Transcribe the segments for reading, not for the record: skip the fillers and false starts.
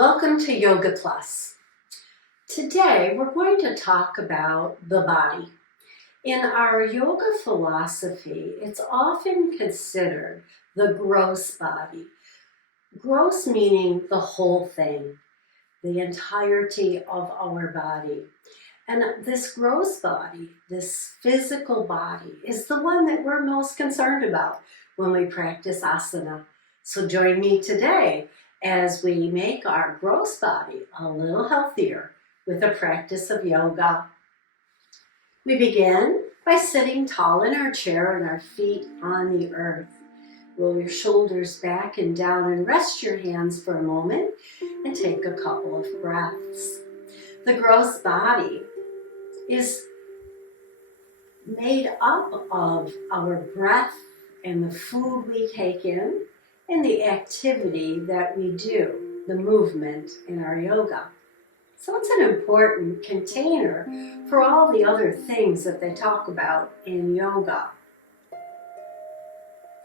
Welcome to Yoga Plus. Today we're going to talk about the body. In our yoga philosophy, it's often considered the gross body. Gross meaning the whole thing, the entirety of our body. And this gross body, this physical body, is the one that we're most concerned about when we practice asana. So join me today as we make our gross body a little healthier with a practice of yoga. We begin by sitting tall in our chair and our feet on the earth. Roll your shoulders back and down and rest your hands for a moment and take a couple of breaths. The gross body is made up of our breath and the food we take in and the activity that we do, the movement in our yoga. So it's an important container for all the other things that they talk about in yoga.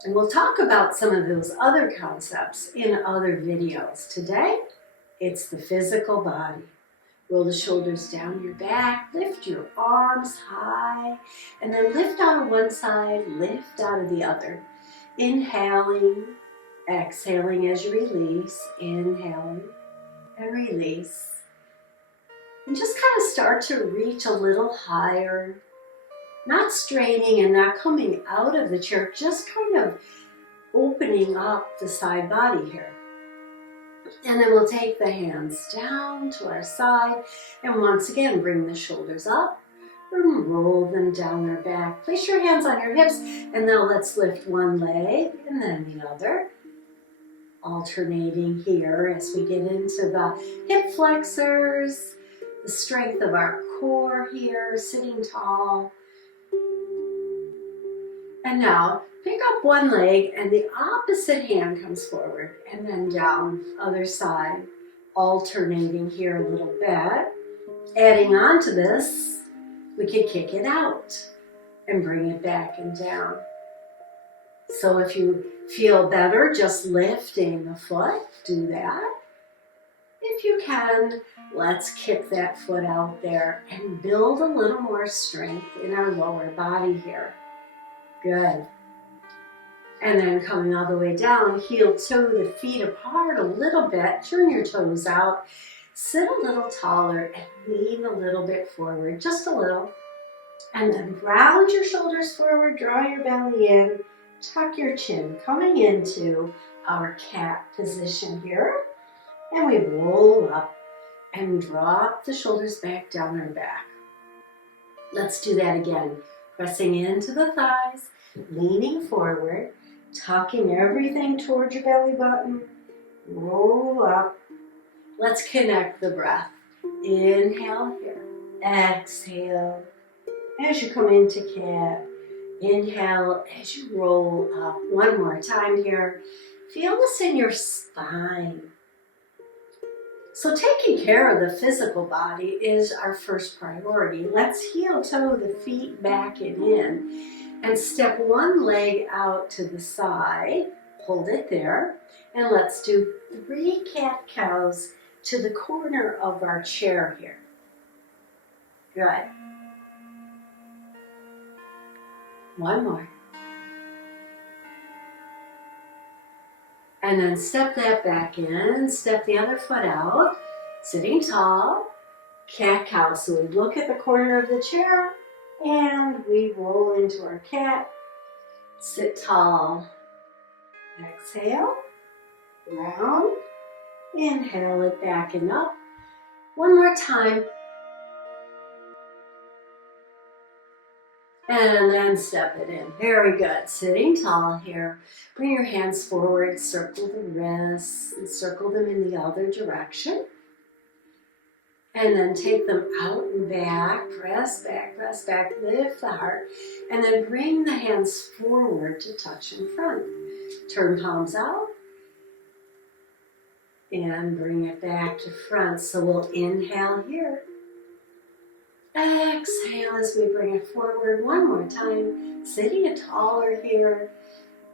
And we'll talk about some of those other concepts in other videos. Today, it's the physical body. Roll the shoulders down your back, lift your arms high, and then lift out of one side, lift out of the other. Inhaling, exhaling as you release, inhaling and release. And just kind of start to reach a little higher, not straining and not coming out of the chair, just kind of opening up the side body here. And then we'll take the hands down to our side and once again bring the shoulders up and roll them down our back. Place your hands on your hips and now let's lift one leg and then the other. Alternating here as we get into the hip flexors, the strength of our core here, sitting tall. And now pick up one leg and the opposite hand comes forward and then down, other side. Alternating here a little bit. Adding on to this, we could kick it out and bring it back and down. So if you feel better just lifting the foot, do that. If you can, let's kick that foot out there and build a little more strength in our lower body here. Good. And then coming all the way down, heel toe the feet apart a little bit, turn your toes out, sit a little taller and lean a little bit forward, just a little. And then round your shoulders forward, draw your belly in, tuck your chin, coming into our cat position here. And we roll up and drop the shoulders back down our back. Let's do that again. Pressing into the thighs, leaning forward, tucking everything towards your belly button. Roll up. Let's connect the breath. Inhale here. Exhale as you come into cat. Inhale as you roll up. One more time here. Feel this in your spine. So taking care of the physical body is our first priority. Let's heel toe the feet back and in and step one leg out to the side. Hold it there. And let's do 3 cat-cows to the corner of our chair here. Good. One more. And then step that back in, step the other foot out, sitting tall, cat-cow. So we look at the corner of the chair and we roll into our cat, sit tall, exhale, round, inhale it back and up. One more time. And then step it in. Very good. Sitting tall here. Bring your hands forward, circle the wrists, and circle them in the other direction. And then take them out and back, press back, lift the heart. And then bring the hands forward to touch in front. Turn palms out. And bring it back to front. So we'll inhale here. Exhale as we bring it forward one more time, sitting taller here.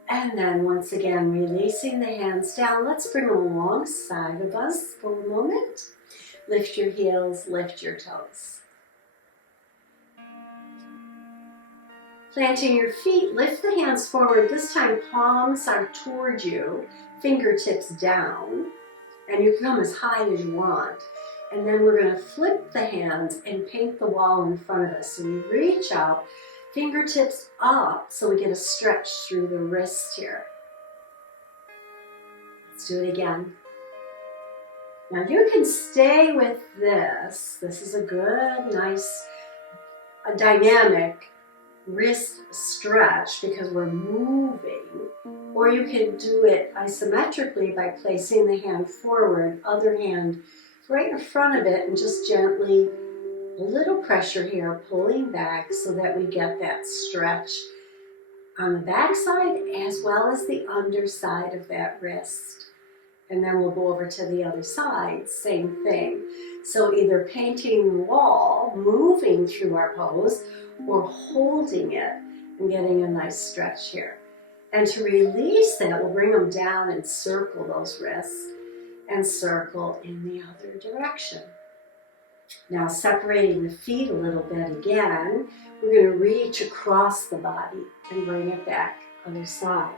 And then once again, releasing the hands down. Let's bring them alongside of us for a moment. Lift your heels, lift your toes. Planting your feet, lift the hands forward. This time palms are towards you, fingertips down, and you can come as high as you want. And then we're going to flip the hands and paint the wall in front of us. So we reach out, fingertips up, so we get a stretch through the wrist here. Let's do it again. Now you can stay with this. This is a good, nice, dynamic wrist stretch because we're moving. Or you can do it isometrically by placing the hand forward, other hand right in front of it, and just gently, a little pressure here, pulling back so that we get that stretch on the back side as well as the underside of that wrist. And then we'll go over to the other side, same thing. So either painting the wall, moving through our pose, or holding it and getting a nice stretch here. And to release that, we'll bring them down and circle those wrists and circle in the other direction. Now separating the feet a little bit again, we're going to reach across the body and bring it back other side.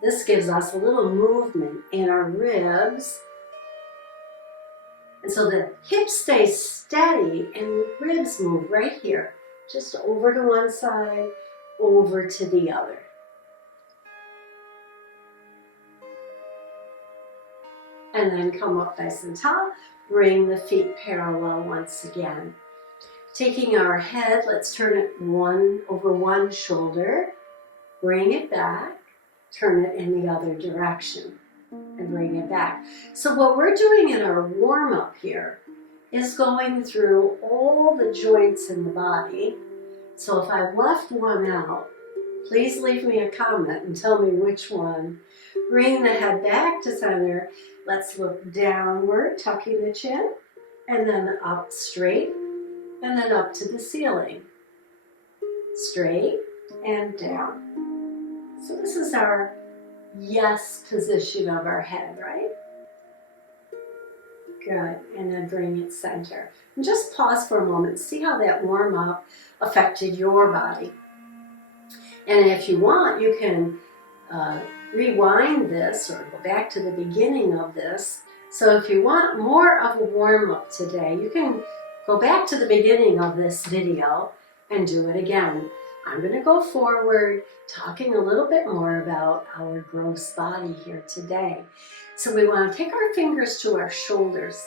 This gives us a little movement in our ribs. And so the hips stay steady and the ribs move right here, just over to one side, over to the other. And then come up nice and tall, bring the feet parallel once again. Taking our head, let's turn it over one shoulder, bring it back, turn it in the other direction, and bring it back. So what we're doing in our warm-up here is going through all the joints in the body. So if I've left one out, please leave me a comment and tell me which one. Bring the head back to center. Let's look downward, tucking the chin, and then up straight, and then up to the ceiling. Straight and down. So this is our yes position of our head, right? Good, and then bring it center. And just pause for a moment, see how that warm-up affected your body. And if you want, you can rewind this or go back to the beginning of this. So if you want more of a warm-up today, you can go back to the beginning of this video and do it again. I'm going to go forward, talking a little bit more about our gross body here today. So we want to take our fingers to our shoulders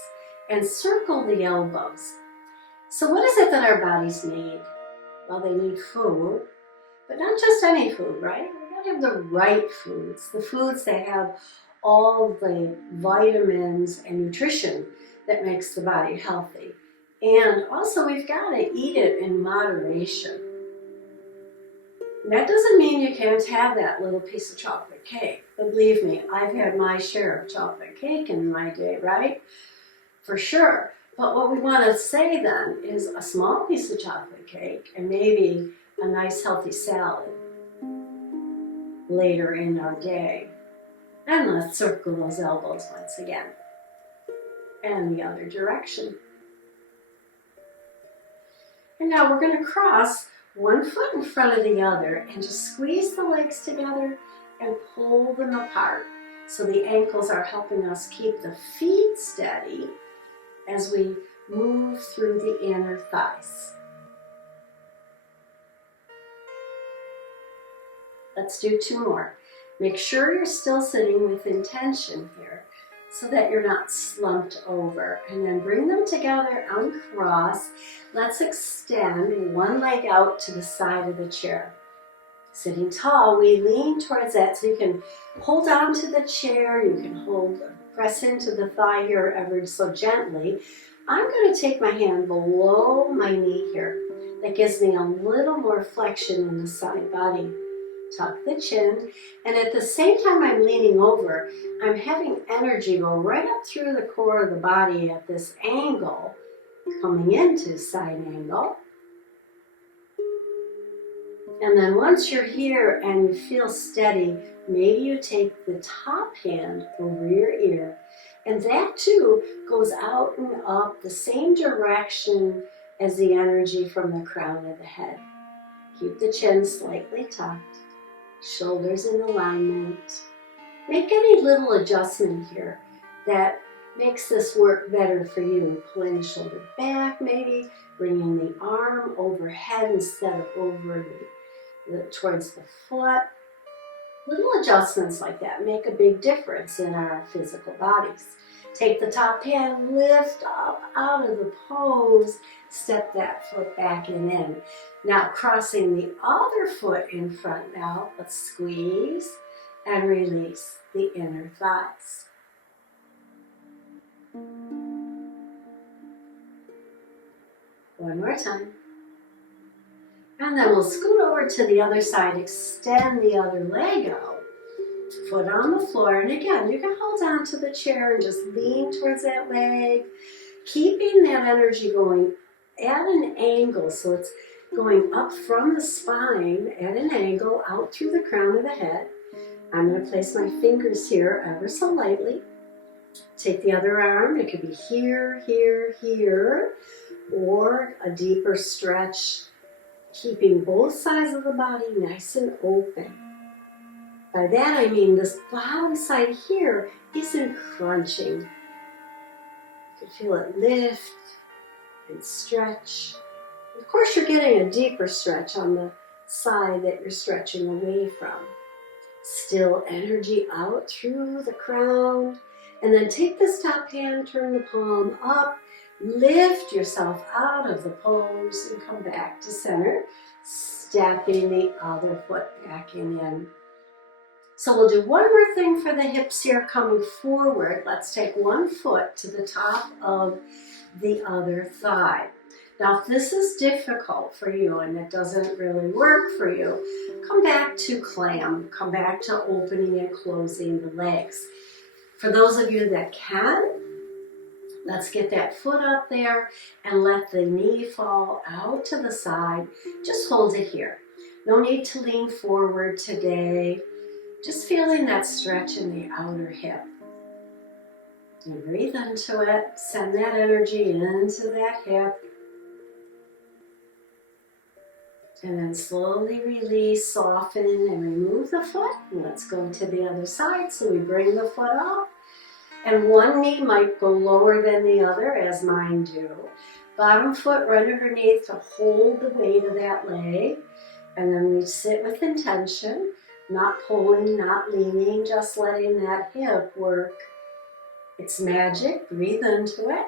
and circle the elbows. So what is it that our bodies need? Well, they need food, but not just any food, right? We got to have the right foods, the foods that have all the vitamins and nutrition that makes the body healthy. And also we've got to eat it in moderation. That doesn't mean you can't have that little piece of chocolate cake. Believe me, I've had my share of chocolate cake in my day, right? For sure. But what we want to say then is a small piece of chocolate cake and maybe a nice healthy salad later in our day. And let's circle those elbows once again. And the other direction. And now we're going to cross one foot in front of the other and just squeeze the legs together and pull them apart. So the ankles are helping us keep the feet steady as we move through the inner thighs. Let's do two more. Make sure you're still sitting with intention here so that you're not slumped over. And then bring them together, uncross. Let's extend one leg out to the side of the chair. Sitting tall, we lean towards that so you can hold on to the chair. You can press into the thigh here ever so gently. I'm going to take my hand below my knee here. That gives me a little more flexion in the side body. Tuck the chin, and at the same time I'm leaning over, I'm having energy go right up through the core of the body at this angle, coming into side angle. And then once you're here and you feel steady, maybe you take the top hand over your ear. And that too goes out and up the same direction as the energy from the crown of the head. Keep the chin slightly tucked, shoulders in alignment. Make any little adjustment here that makes this work better for you. Pulling the shoulder back maybe, bringing the arm overhead instead of over towards the foot. Little adjustments like that make a big difference in our physical bodies. Take the top hand, lift up out of the pose, step that foot back and in. Now crossing the other foot in front now, let's squeeze and release the inner thighs. One more time. And then we'll scoot over to the other side, extend the other leg out, foot on the floor. And again, you can hold on to the chair and just lean towards that leg, keeping that energy going at an angle. So it's going up from the spine at an angle, out through the crown of the head. I'm going to place my fingers here ever so lightly. Take the other arm. It could be here, here, here, or a deeper stretch, keeping both sides of the body nice and open. By that I mean this bottom side here isn't crunching. You can feel it lift and stretch. Of course, you're getting a deeper stretch on the side that you're stretching away from. Still energy out through the crown. And then take this top hand, turn the palm up, lift yourself out of the pose and come back to center, stepping the other foot back in. So we'll do one more thing for the hips here, coming forward. Let's take one foot to the top of the other thigh. Now, if this is difficult for you and it doesn't really work for you, come back to clam, come back to opening and closing the legs. For those of you that can, let's get that foot up there and let the knee fall out to the side. Just hold it here. No need to lean forward today. Just feeling that stretch in the outer hip. And breathe into it. Send that energy into that hip. And then slowly release, soften, and remove the foot. And let's go to the other side. So we bring the foot up. And one knee might go lower than the other, as mine do. Bottom foot right underneath to hold the weight of that leg. And then we sit with intention, not pulling, not leaning, just letting that hip work its magic. Breathe into it.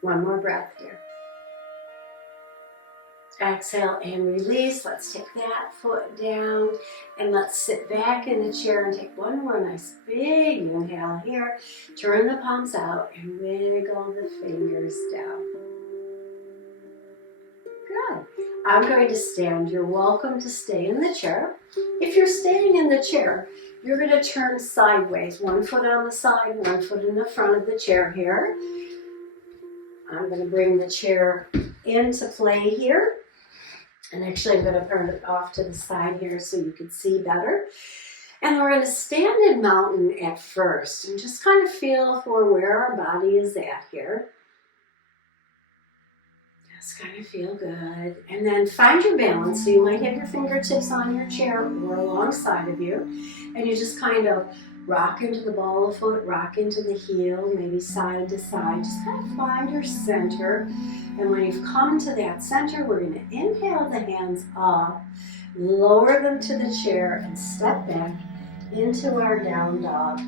One more breath here. Exhale and release. Let's take that foot down and let's sit back in the chair and take one more nice big inhale here. Turn the palms out and wiggle the fingers down. Good. I'm going to stand. You're welcome to stay in the chair. If you're staying in the chair, you're going to turn sideways. One foot on the side, one foot in the front of the chair here. I'm going to bring the chair into play here. And actually, I'm going to turn it off to the side here so you can see better. And we're going to stand in mountain at first and just kind of feel for where our body is at here. Just kind of feel good. And then find your balance. So you might have your fingertips on your chair or alongside of you. And you just kind of rock into the ball of foot, rock into the heel, maybe side to side. Just kind of find your center. And when you've come to that center, we're going to inhale the hands up, lower them to the chair, and step back into our down dog.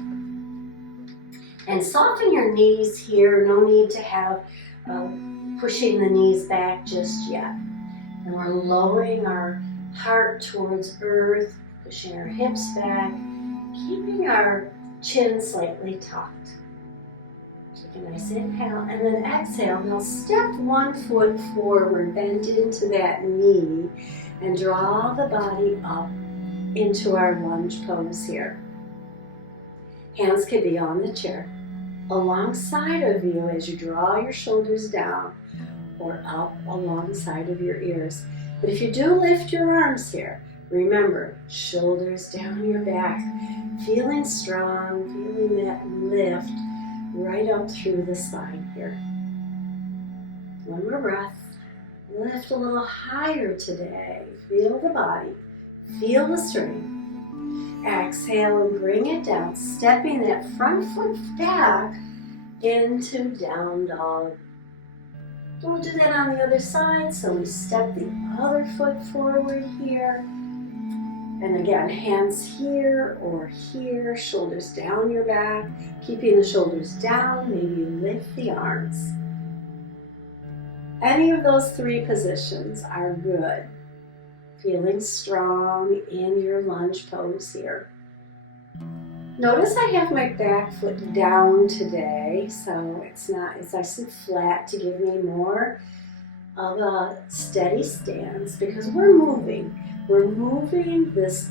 And soften your knees here. No need to have pushing the knees back just yet. And we're lowering our heart towards earth, pushing our hips back, keeping our chin slightly tucked. Take a nice inhale and then exhale. Now step one foot forward, bend into that knee, and draw the body up into our lunge pose here. Hands can be on the chair. alongside of you as you draw your shoulders down or up alongside of your ears. But if you do lift your arms here, remember, shoulders down your back, feeling strong, feeling that lift right up through the spine here. One more breath. Lift a little higher today. Feel the body. Feel the strength. Exhale and bring it down, stepping that front foot back into down dog. We'll do that on the other side. So we step the other foot forward here. And again, hands here or here, shoulders down your back. Keeping the shoulders down, maybe you lift the arms. Any of those three positions are good. Feeling strong in your lunge pose here. Notice I have my back foot down today, so it's nice and flat to give me more of a steady stance because we're moving. We're moving this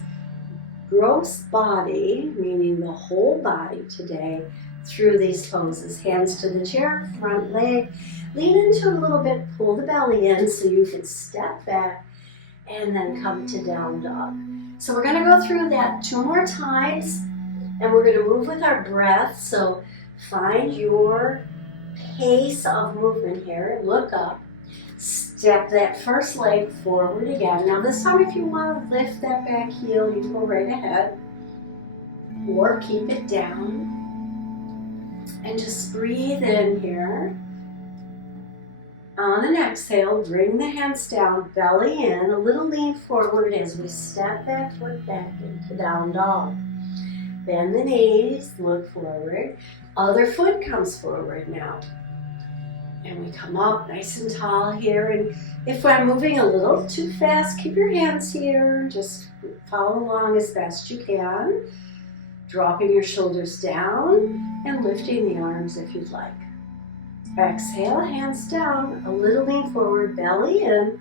gross body, meaning the whole body today, through these poses. Hands to the chair, front leg. Lean into a little bit, pull the belly in so you can step back and then come to down dog. So we're going to go through that 2 more times and we're going to move with our breath. So find your pace of movement here. Look up. Step that first leg forward again. Now this time if you want to lift that back heel, you go right ahead. Or keep it down. And just breathe in here. On an exhale, bring the hands down, belly in, a little lean forward as we step that foot back into down dog. Bend the knees, look forward. Other foot comes forward now. And we come up nice and tall here. And if I'm moving a little too fast, keep your hands here. Just follow along as best you can. Dropping your shoulders down and lifting the arms if you'd like. Exhale, hands down, a little lean forward, belly in,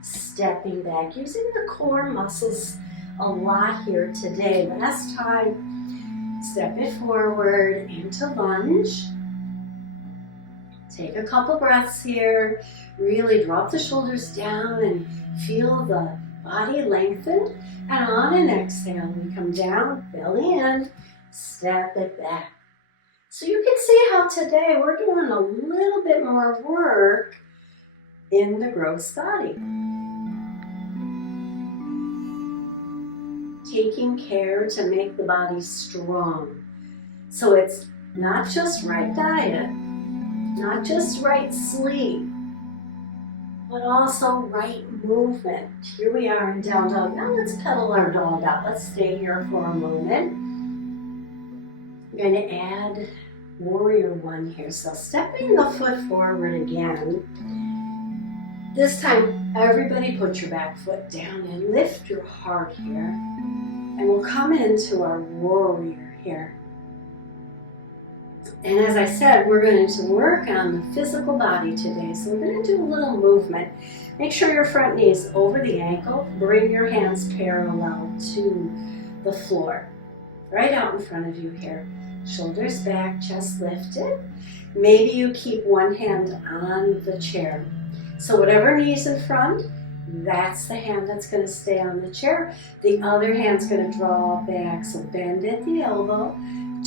stepping back, using the core muscles a lot here today. Last time, step it forward into lunge. Take a couple breaths here. Really drop the shoulders down and feel the body lengthen. And on an exhale, we come down, belly in, step it back. So you can see how today we're doing a little bit more work in the gross body. Taking care to make the body strong. So it's not just right diet, not just right sleep, but also right movement. Here we are in down dog. Now let's pedal our dog out. Let's stay here for a moment. We're going to add warrior one here. So stepping the foot forward again. This time, everybody put your back foot down and lift your heart here. And we'll come into our warrior here. And as I said, we're going to work on the physical body today. So we're going to do a little movement. Make sure your front knee is over the ankle. Bring your hands parallel to the floor. Right out in front of you here. Shoulders back, chest lifted. Maybe you keep one hand on the chair. So whatever knee's in front, that's the hand that's going to stay on the chair. The other hand's going to draw back. So bend at the elbow,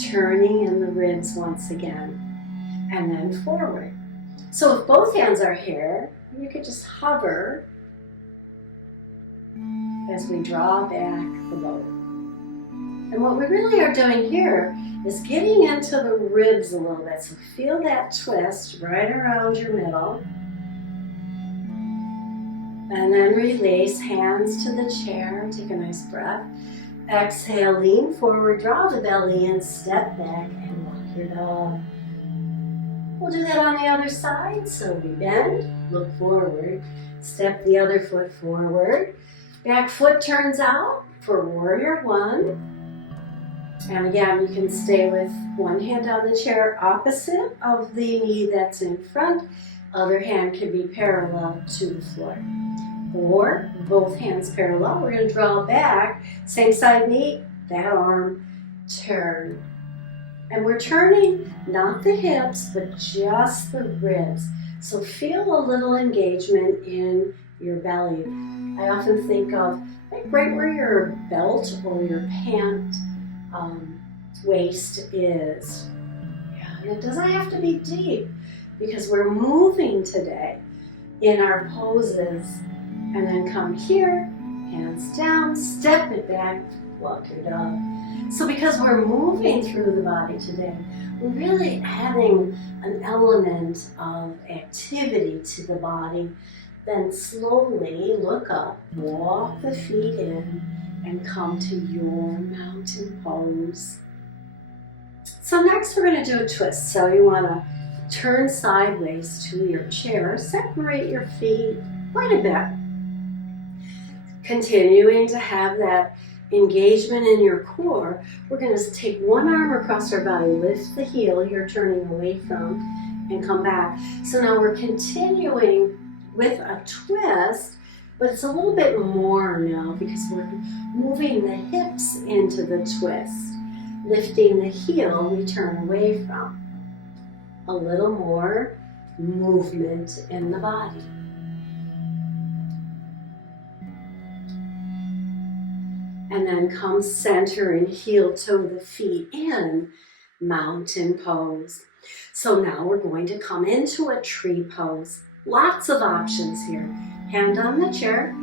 turning in the ribs once again, and then forward. So if both hands are here, you could just hover as we draw back the boat. And what we really are doing here is getting into the ribs a little bit. So feel that twist right around your middle. And then release, hands to the chair. Take a nice breath. Exhale, lean forward, draw the belly in, step back, and walk your dog. We'll do that on the other side. So we bend, look forward, step the other foot forward. Back foot turns out for warrior one. And again, you can stay with one hand on the chair opposite of the knee that's in front. Other hand can be parallel to the floor. Or both hands parallel. We're going to draw back, same side knee, that arm, turn. And we're turning not the hips, but just the ribs. So feel a little engagement in your belly. I often think of like right where your belt or your pant waist is. Yeah, and it doesn't have to be deep because we're moving today in our poses. And then come here, hands down, step it back, walk your dog. So because we're moving through the body today, we're really adding an element of activity to the body. Then slowly look up, walk the feet in, and come to your mountain pose. So next we're going to do a twist. So you want to turn sideways to your chair, separate your feet quite a bit. Continuing to have that engagement in your core, we're going to take one arm across our body, lift the heel you're turning away from, and come back. So now we're continuing with a twist, but it's a little bit more now because we're moving the hips into the twist, lifting the heel we turn away from. A little more movement in the body. And then come center and heel toe the feet in, mountain pose. So now we're going to come into a tree pose. Lots of options here. Hand on the chair,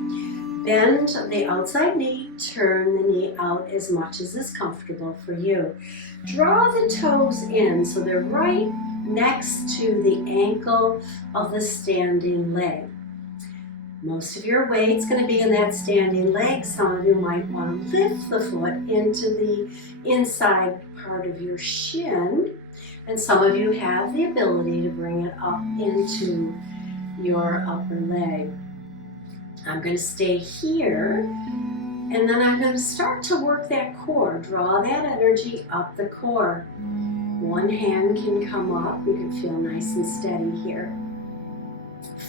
bend the outside knee, turn the knee out as much as is comfortable for you. Draw the toes in so they're right next to the ankle of the standing leg. Most of your weight's going to be in that standing leg. Some of you might want to lift the foot into the inside part of your shin. And some of you have the ability to bring it up into your upper leg. I'm going to stay here. And then I'm going to start to work that core. Draw that energy up the core. One hand can come up. You can feel nice and steady here.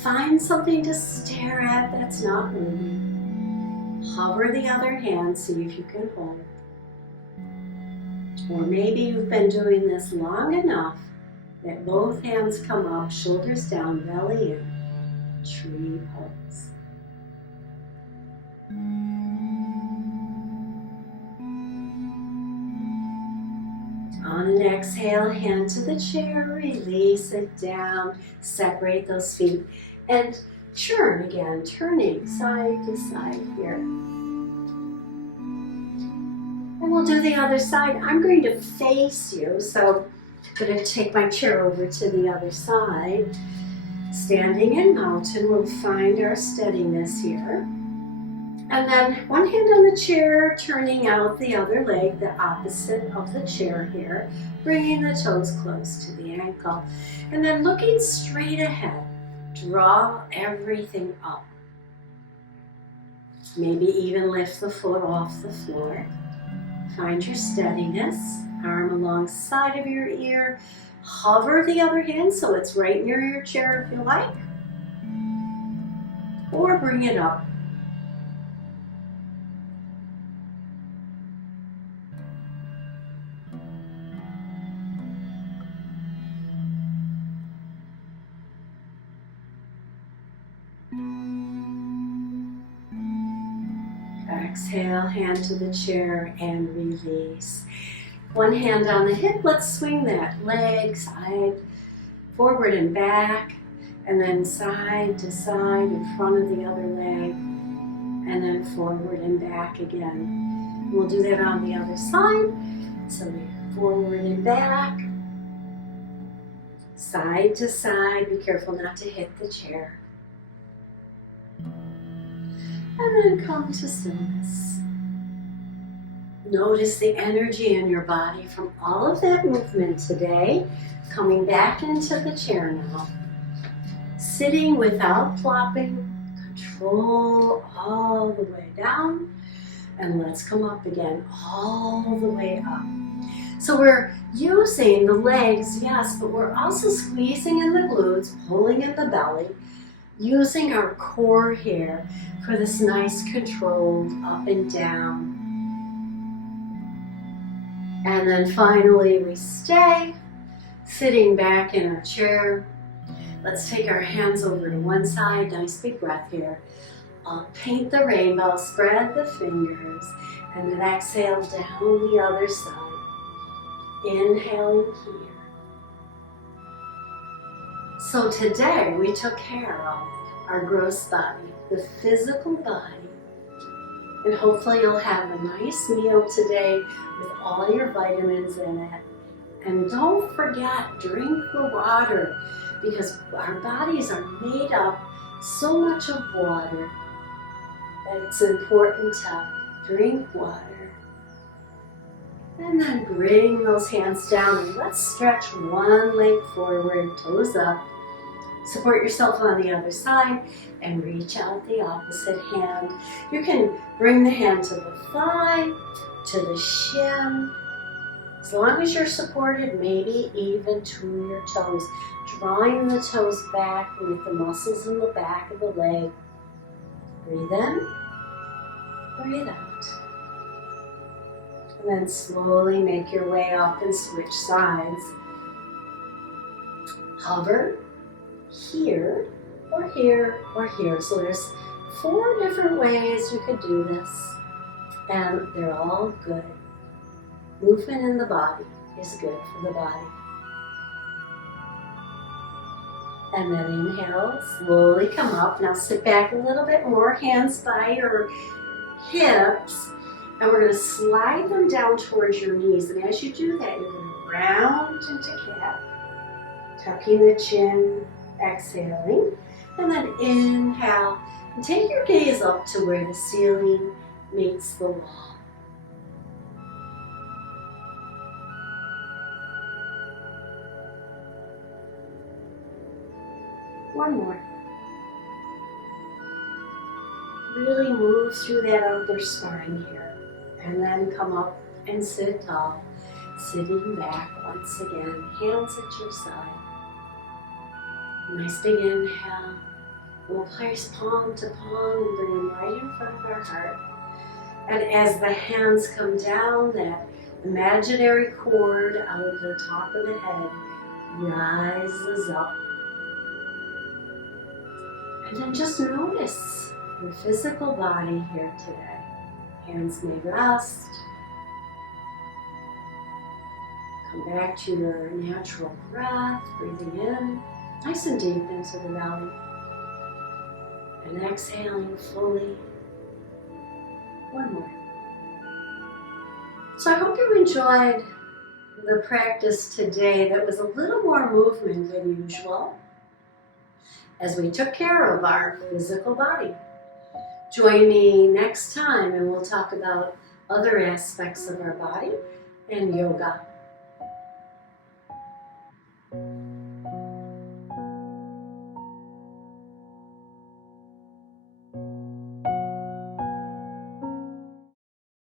Find something to stare at that's not moving. Hover the other hand, see if you can hold. Or maybe you've been doing this long enough that both hands come up, shoulders down, belly in, tree pose. On an exhale, hand to the chair, release it down, separate those feet, and churn again, turning side to side here. And we'll do the other side. I'm going to face you, so I'm going to take my chair over to the other side. Standing in mountain, we'll find our steadiness here. And then one hand on the chair, turning out the other leg, the opposite of the chair here, bringing the toes close to the ankle. And then looking straight ahead, draw everything up. Maybe even lift the foot off the floor. Find your steadiness, arm alongside of your ear. Hover the other hand so it's right near your chair if you like. Or bring it up. Exhale, hand to the chair and release. One hand on the hip, let's swing that leg side, forward and back, and then side to side in front of the other leg, and then forward and back again. We'll do that on the other side. So we forward and back, side to side. Be careful not to hit the chair. And then come to stillness. Notice the energy in your body from all of that movement today. Coming back into the chair now. Sitting without flopping. Control all the way down. And let's come up again, all the way up. So we're using the legs, yes, but we're also squeezing in the glutes, pulling in the belly, using our core here for this nice controlled up and down. And then finally we stay sitting back in our chair. Let's take our hands over to one side. Nice big breath here. Paint the rainbow, spread the fingers, and then exhale down the other side. Inhaling here. So today we took care of our gross body, the physical body. And hopefully you'll have a nice meal today with all your vitamins in it. And don't forget, drink the water, because our bodies are made up so much of water that it's important to drink water. And then bring those hands down and let's stretch one leg forward, toes up. Support yourself on the other side and reach out the opposite hand. You can bring the hand to the thigh, to the shin. As long as you're supported, maybe even to your toes. Drawing the toes back with the muscles in the back of the leg. Breathe in, breathe out. And then slowly make your way up and switch sides. Hover here, or here, or here. So there's 4 different ways you could do this, and they're all good. Movement in the body is good for the body. And then inhale, slowly come up. Now sit back a little bit more, hands by your hips, and we're going to slide them down towards your knees. And as you do that, you're going to round into cat, tucking the chin, exhaling, and then inhale, and take your gaze up to where the ceiling meets the wall. One more. Really move through that upper spine here, and then come up and sit tall, sitting back once again, hands at your side. Nice big inhale. We'll place palm to palm and bring them right in front of our heart. And as the hands come down, that imaginary cord out of the top of the head rises up. And then just notice your physical body here today. Hands may rest. Come back to your natural breath, breathing in, nice and deep into the belly. And exhaling fully. One more. So I hope you enjoyed the practice today that was a little more movement than usual as we took care of our physical body. Join me next time and we'll talk about other aspects of our body and yoga.